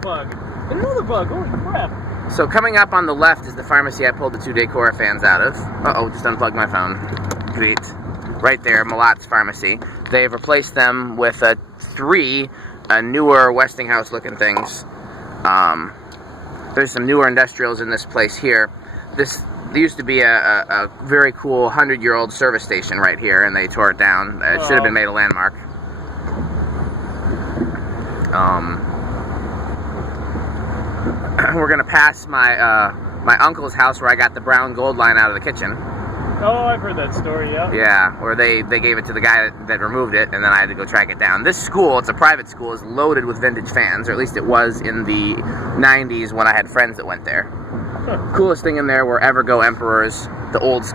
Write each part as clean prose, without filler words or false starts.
bug. And another bug. Holy crap. So coming up on the left is the pharmacy I pulled the 2 Decora fans out of. Uh-oh, just unplugged my phone. Great. Right there, Malat's Pharmacy. They've replaced them with 3 newer Westinghouse looking things. There's some newer industrials in this place here. There used to be a very cool 100-year-old service station right here, and they tore it down. It should have been made a landmark. We're gonna pass my uncle's house where I got the brown gold line out of the kitchen. Oh, I've heard that story, yeah. Yeah, where they gave it to the guy that removed it, and then I had to go track it down. This school, it's a private school, is loaded with vintage fans, or at least it was in the 90s when I had friends that went there. Huh. Coolest thing in there were Evergo Emperors, the old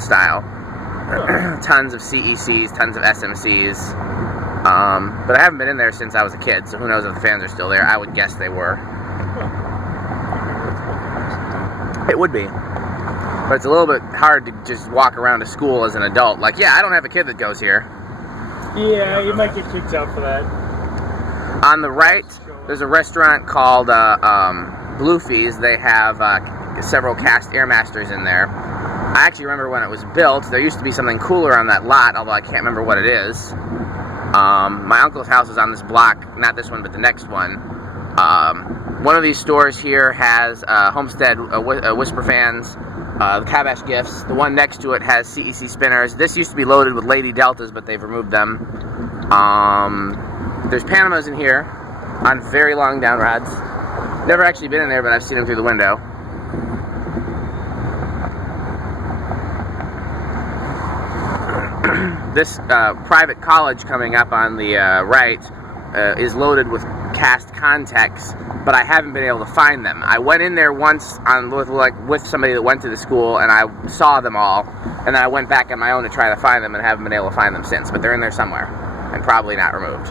style. Huh. Tons of CECs, tons of SMCs. But I haven't been in there since I was a kid, so who knows if the fans are still there. I would guess they were. It would be. But it's a little bit hard to just walk around a school as an adult. Like, yeah, I don't have a kid that goes here. Yeah, you might get kicked out for that. On the right, there's a restaurant called Bluefie's. They have several cast Air Masters in there. I actually remember when it was built, there used to be something cooler on that lot, although I can't remember what it is. My uncle's house is on this block, not this one, but the next one. One of these stores here has Homestead Whisper fans, the Kabash Gifts. The one next to it has CEC spinners. This used to be loaded with Lady Deltas, but they've removed them. There's Panamas in here on very long downrods. Never actually been in there, but I've seen them through the window. This private college coming up on the right is loaded with cast contacts, but I haven't been able to find them. I went in there once with somebody that went to the school, and I saw them all, and then I went back on my own to try to find them and haven't been able to find them since, but they're in there somewhere and probably not removed.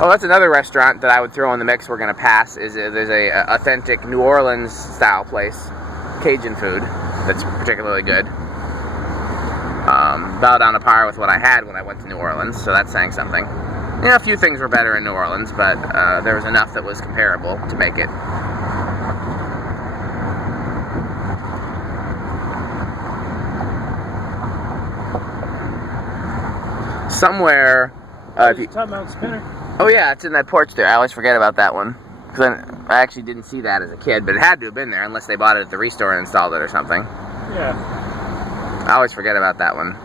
Oh, that's another restaurant that I would throw in the mix we're going to pass. There's a authentic New Orleans style place, Cajun food, that's particularly good. About on a par with what I had when I went to New Orleans, so that's saying something. You know, a few things were better in New Orleans, but there was enough that was comparable to make it. Somewhere... Top-mount spinner. Oh yeah, it's in that porch there. I always forget about that one. Because I actually didn't see that as a kid, but it had to have been there unless they bought it at the restore and installed it or something. Yeah. I always forget about that one.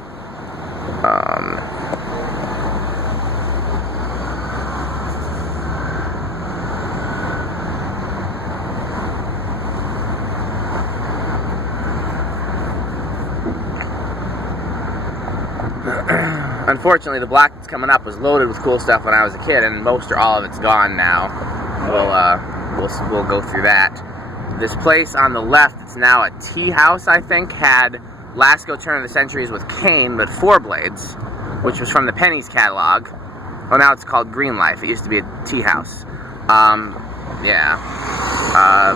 Unfortunately, the block that's coming up was loaded with cool stuff when I was a kid, and most or all of it's gone now. We'll go through that. This place on the left, it's now a tea house, I think, had Lasco turn of the centuries with cane, but 4 blades, which was from the Penny's catalog. Well, now it's called Green Life. It used to be a tea house.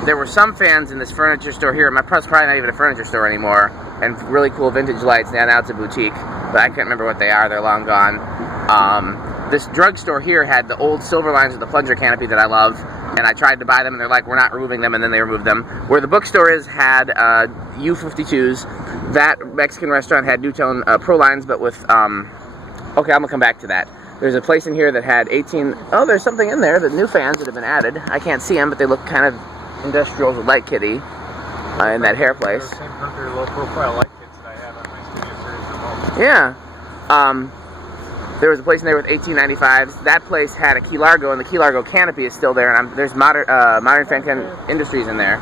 There were some fans in this furniture store here. My probably not even a furniture store anymore, and really cool vintage lights. Now it's a boutique, but I can't remember what they are. They're long gone. This drugstore here had the old silver lines with the plunger canopy that I love, and I tried to buy them, and they're like, we're not removing them, and then they removed them. Where the bookstore is had U52s. That Mexican restaurant had Newtone Pro lines, but with, okay, I'm going to come back to that. There's a place in here that had 18, oh, there's something in there, the new fans that have been added. I can't see them, but they look kind of industrial with light kitty in that hair place. Same Hunter low profile light kits that I have on my studio series at home. Yeah. There was a place in there with 1895s. That place had a Key Largo, and the Key Largo canopy is still there, and there's Modern Fan Industries in there.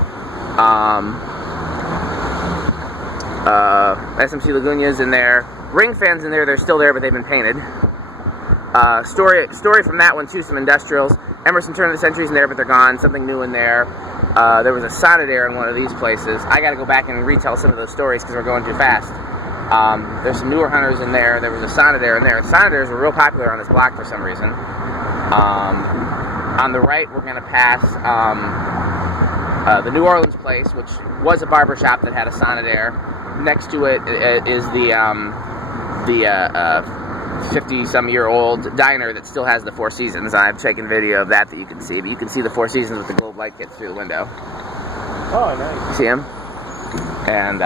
SMC Laguna's in there. Ring fans in there, they're still there, but they've been painted. Story from that one too, some industrials. Emerson Turn of the Century's in there, but they're gone. Something new in there. There was a Sonnet Aire in one of these places. I got to go back and retell some of those stories because we're going too fast. There's some newer Hunters in there. There was a Sonnet Aire in there. Sonnet Aires were real popular on this block for some reason. On the right, we're going to pass the New Orleans place, which was a barber shop that had a Sonnet Aire. Next to it is the 50-some-year-old diner that still has the Four Seasons. I've taken video of that you can see, but you can see the Four Seasons with the globe light kits through the window. Oh, nice. See them? And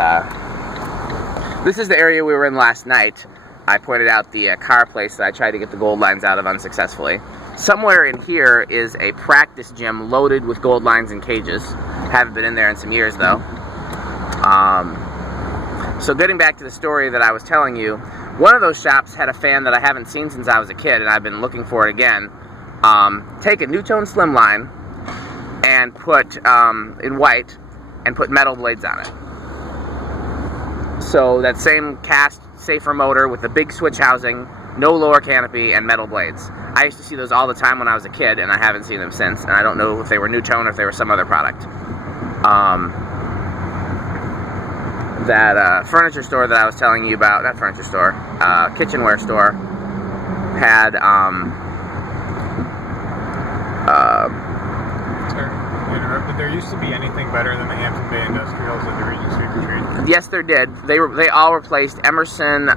this is the area we were in last night. I pointed out the car place that I tried to get the gold lines out of unsuccessfully. Somewhere in here is a practice gym loaded with gold lines and cages. Haven't been in there in some years, though. So getting back to the story that I was telling you, one of those shops had a fan that I haven't seen since I was a kid, and I've been looking for it again. Take a Newtone slimline and put, in white, and put metal blades on it. So that same cast safer motor with the big switch housing, no lower canopy, and metal blades. I used to see those all the time when I was a kid, and I haven't seen them since, and I don't know if they were Newtone or if they were some other product. That furniture store that I was telling you about, not furniture store, kitchenware store, had, Sorry, interrupted. There used to be anything better than the Hampton Bay Industrials at the Regent Street Retreat? Yes, there did. They all replaced Emerson,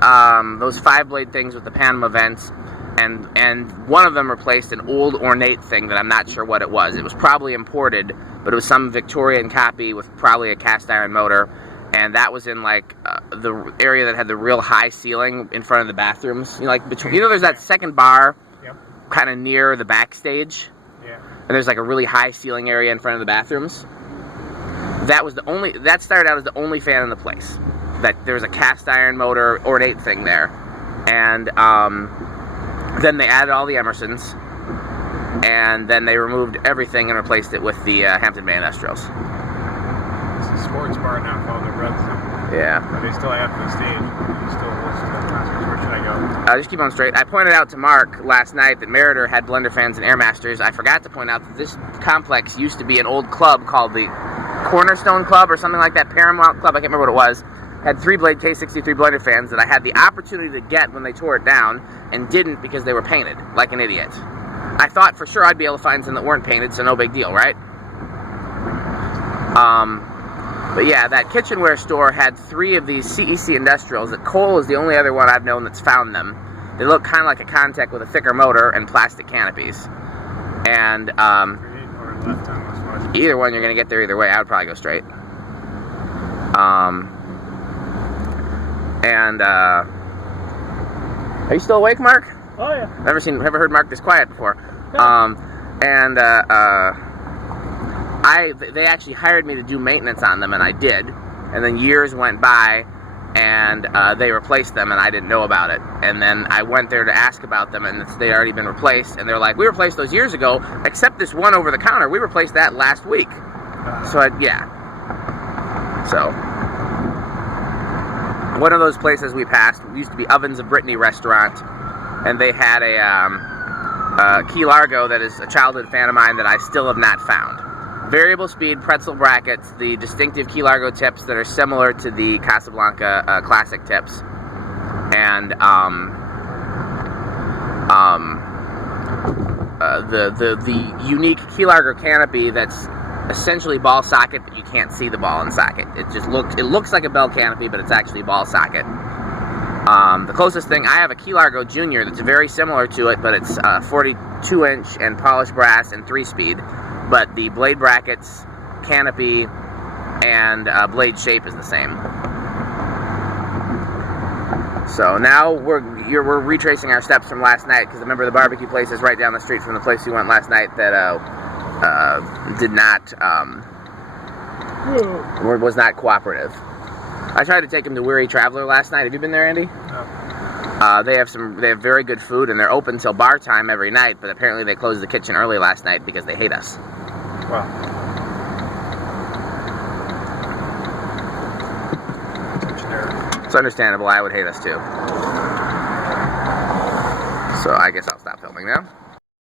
those 5-blade things with the Panama vents, and one of them replaced an old ornate thing that I'm not sure what it was. It was probably imported, but it was some Victorian copy with probably a cast iron motor, and that was in like the area that had the real high ceiling in front of the bathrooms. You know, like between, there's that second bar, Yep. kind of near the backstage. Yeah. And there's like a really high ceiling area in front of the bathrooms. That started out as the only fan in the place. That there was a cast iron motor ornate thing there, and then they added all the Emersons, and then they removed everything and replaced it with the Hampton Bay Industrials. It's a sports bar now called the Red Zone. Yeah. But they still have the stage. You still listen to the concerts. Where should I go? Just keep on straight. I pointed out to Mark last night that Meritor had blender fans and air masters. I forgot to point out that this complex used to be an old club called the Cornerstone Club or something like that, Paramount Club, I can't remember what it was. Had 3-blade K63 blender fans that I had the opportunity to get when they tore it down and didn't because they were painted, like an idiot. I thought for sure I'd be able to find some that weren't painted, so no big deal, right? But yeah, that kitchenware store had 3 of these CEC Industrials. That Cole is the only other one I've known that's found them. They look kind of like a Contec with a thicker motor and plastic canopies. And Straight or left on West Washington? either one, you're going to get there either way. I would probably go straight. Are you still awake, Mark? Oh, yeah. Never heard Mark this quiet before. They actually hired me to do maintenance on them, and I did. And then years went by, and they replaced them, and I didn't know about it. And then I went there to ask about them, and they'd already been replaced. And they're like, we replaced those years ago, except this one over the counter. We replaced that last week. So, one of those places we passed used to be Ovens of Brittany restaurant, and they had a Key Largo that is a childhood fan of mine that I still have not found. Variable speed pretzel brackets, the distinctive Key Largo tips that are similar to the Casablanca classic tips, and the unique Key Largo canopy that's essentially ball socket, but you can't see the ball and socket. It looks like a bell canopy, but it's actually ball socket. The closest thing, I have a Key Largo Junior that's very similar to it, but it's 42-inch and polished brass and 3-speed. But the blade brackets, canopy, and blade shape is the same. So now we're retracing our steps from last night, because remember the barbecue place is right down the street from the place we went last night that was not cooperative. I tried to take him to Weary Traveler last night. Have you been there, Andy? No. They have very good food, and they're open till bar time every night, but apparently they closed the kitchen early last night because they hate us. Wow. It's understandable. I would hate us too. So I guess I'll stop filming now.